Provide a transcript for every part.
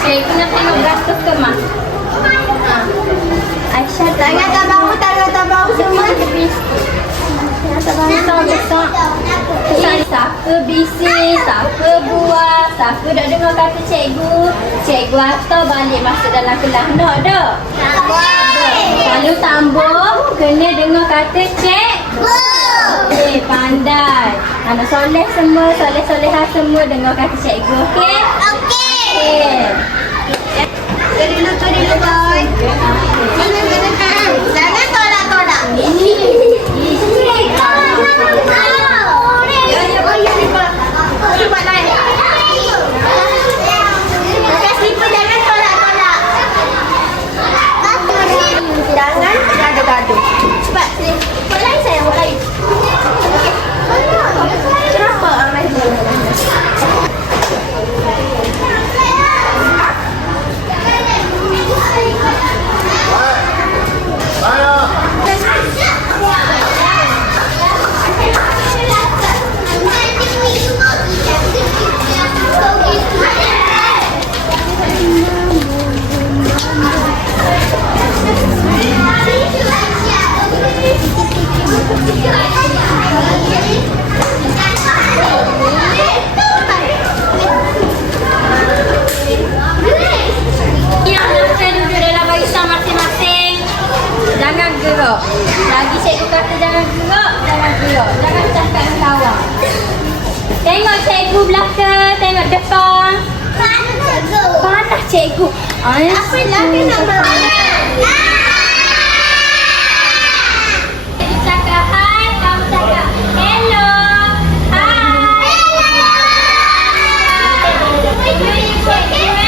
Cikgu nak tengok gatuk ke, Mak? Aisyah, Tangan tak bau semua. besar. Siapa bising, siapa buah, siapa dah dengar kata cikgu. Cikgu atau balik masuk dalam kelas. Nak tak? Kalau sambung, kena dengar kata cikgu. Okey, pandai. Anak soleh semua, soleh-solehah semua dengar kata cikgu. Okey? Okey. Tu dulu boy. Jangan tolak-tolak. Cuba naik. Pakai slipper jangan tolak-tolak. Jangan gaduh-gaduh. Cepat, slipper lain saya mau kayu. Okey. Kenapa Ahmad? Jangan gerak. Lagi cikgu kata jangan gerak. Jangan cakap dengan kawan. Tengok cikgu belakang. Tengok depan. Panas cikgu. Apa lagi nama? Cikgu cakap hai. Kamu cakap hello. Hai. Cikgu cikgu.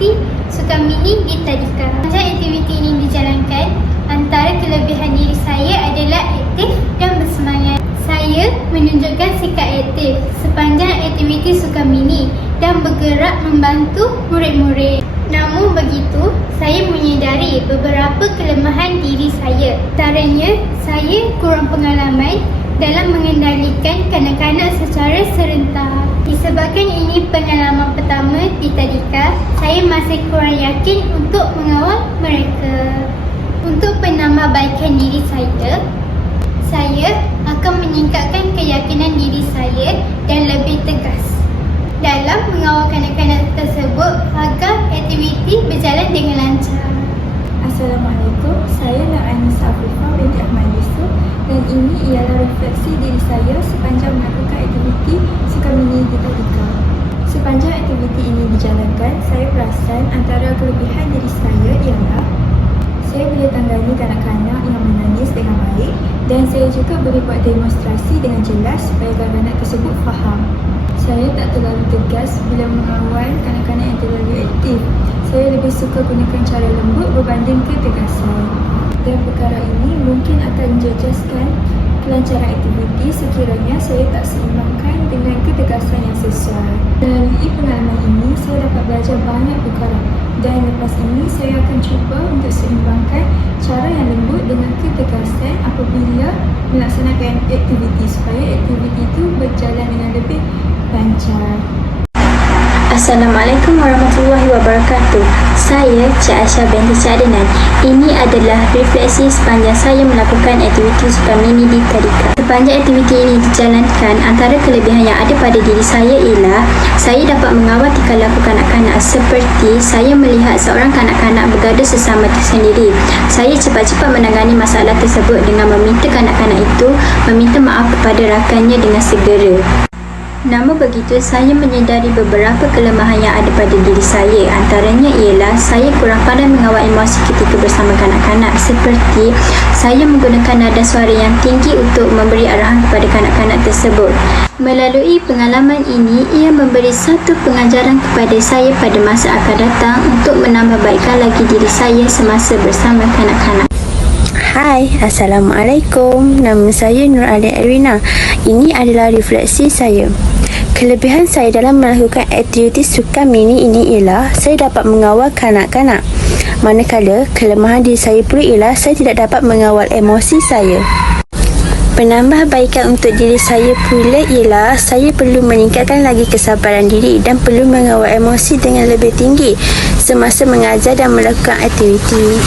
aktiviti sukan mini di tadika. Sepanjang aktiviti ini dijalankan, antara kelebihan diri saya adalah aktif dan bersemangat. Saya menunjukkan sikap aktif sepanjang aktiviti sukan mini dan bergerak membantu murid-murid. Namun begitu, saya menyedari beberapa kelemahan diri saya. Antaranya, saya kurang pengalaman dalam mengendalikan kanak-kanak secara serentak. Disebabkan ini pengalaman pertama di tadika, saya masih kurang yakin untuk mengawal mereka. Untuk penambahbaikan diri saya akan meningkatkan keyakinan diri saya dan lebih tegas dalam mengawal kanak-kanak tersebut agar aktiviti berjalan dengan lancar. Assalamualaikum, saya Nurainisah Afifah binti Ahmad Yusof dan ini ialah refleksi diri saya sepanjang melakukan aktiviti sukan mini di tadika. Sepanjang aktiviti ini dijalankan, saya perasan antara kelebihan diri saya ialah saya boleh tanggani kanak-kanak yang menangis dengan baik dan saya juga boleh buat demonstrasi dengan jelas supaya kanak-kanak tersebut faham. Saya tak terlalu tegas bila mengawal kanak-kanak yang terlalu aktif. Saya lebih suka gunakan cara lembut berbanding ketegasan. Dan perkara ini mungkin akan menjejaskan kelancaran aktiviti sekiranya saya tak seimbangkan dengan ketegasan yang sesuai. Melalui pengalaman ini, saya dapat belajar banyak perkara dan lepas ini saya akan cuba untuk seimbangkan cara yang lembut dengan ketegasan apabila melaksanakan aktiviti supaya aktiviti itu berjalan dengan lebih lancar. Assalamualaikum warahmatullahi wabarakatuh. Saya Cik Aisyah binti Cik Adenan. Ini adalah refleksi sepanjang saya melakukan aktiviti sukan mini di tadika. Sepanjang aktiviti ini dijalankan, antara kelebihan yang ada pada diri saya ialah saya dapat mengawal tingkah laku kanak-kanak seperti saya melihat seorang kanak-kanak bergaduh sesama tersendiri. Saya cepat-cepat menangani masalah tersebut dengan meminta kanak-kanak itu meminta maaf kepada rakannya dengan segera. Namun begitu, saya menyedari beberapa kelemahan yang ada pada diri saya. Antaranya ialah saya kurang pandai mengawal emosi ketika bersama kanak-kanak, seperti saya menggunakan nada suara yang tinggi untuk memberi arahan kepada kanak-kanak tersebut. Melalui pengalaman ini, ia memberi satu pengajaran kepada saya pada masa akan datang untuk menambahbaikkan lagi diri saya semasa bersama kanak-kanak. Hai, Assalamualaikum. Nama saya Nur Alia Erwina. Ini adalah refleksi saya. Kelebihan saya dalam melakukan aktiviti sukan mini ini ialah saya dapat mengawal kanak-kanak. Manakala kelemahan diri saya pula ialah saya tidak dapat mengawal emosi saya. Penambahbaikan untuk diri saya pula ialah saya perlu meningkatkan lagi kesabaran diri dan perlu mengawal emosi dengan lebih tinggi semasa mengajar dan melakukan aktiviti.